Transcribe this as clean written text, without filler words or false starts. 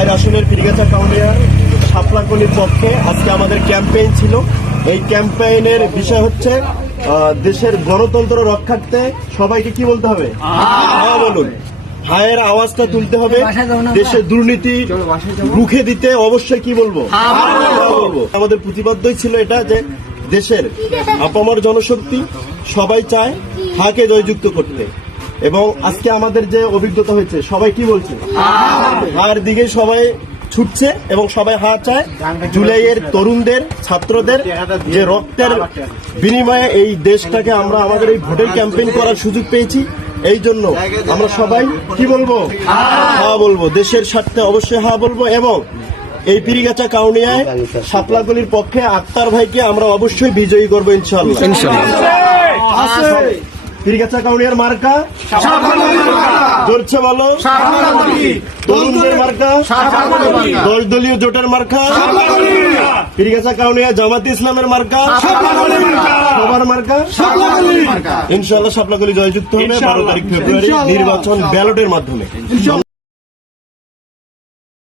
5 আসনের পীরগাছা কাউনিয়ার শাপলাকলির পক্ষে আজকে আমাদের ক্যাম্পেইন ছিল। এই ক্যাম্পেইনের বিষয় হচ্ছে দেশের গণতন্ত্র রক্ষার্থে সবাইকে কি বলতে হবে? হ্যাঁ বলুন। হায়ের আওয়াজটা তুলতে হবে। দেশের দুর্নীতি রুখে দিতে অবশ্যই কি বলবো? বলবো। আমাদের প্রতিবদ্ধই ছিল এটা যে দেশের আপামর জনশক্তি সবাই চায় হাকে জয়যুক্ত করতে, এবং আজকে আমাদের যে অভিজ্ঞতা হয়েছে সবাই কি বলছে? হার দিকে সবাই ছুটছে এবং সবাই হা চায়। জুলাইয়ের তরুণদের, ছাত্রদের যে রক্তের বিনিময়ে এই দেশটাকে আমরা আমাদের এই ভোটের ক্যাম্পেইন করার সুযোগ পেয়েছি। এই জন্য আমরা সবাই কি বলবো? হা বলবো। দেশের স্বার্থে অবশ্যই হা বলবো, এবং এই পীরগাছা কাউনিয়ায় শাপলাকলির পক্ষে আক্তার ভাইকে আমরা অবশ্যই বিজয়ী করবো ইনশাআল্লাহ। পীরগাছা কাউনিয়ার মার্কা জোরছে বলো, তরুণদের মার্কা, 10 দলীয় জোটের মার্কা, পীরগাছা কাউনিয়া জামাত ইসলামের মার্কা, সবার মার্কা ইনশাআল্লাহ। শাপলাকলি জয়যুক্ত হবে 12 তারিখ ফেব্রুয়ারি নির্বাচন ব্যালটের মাধ্যমে।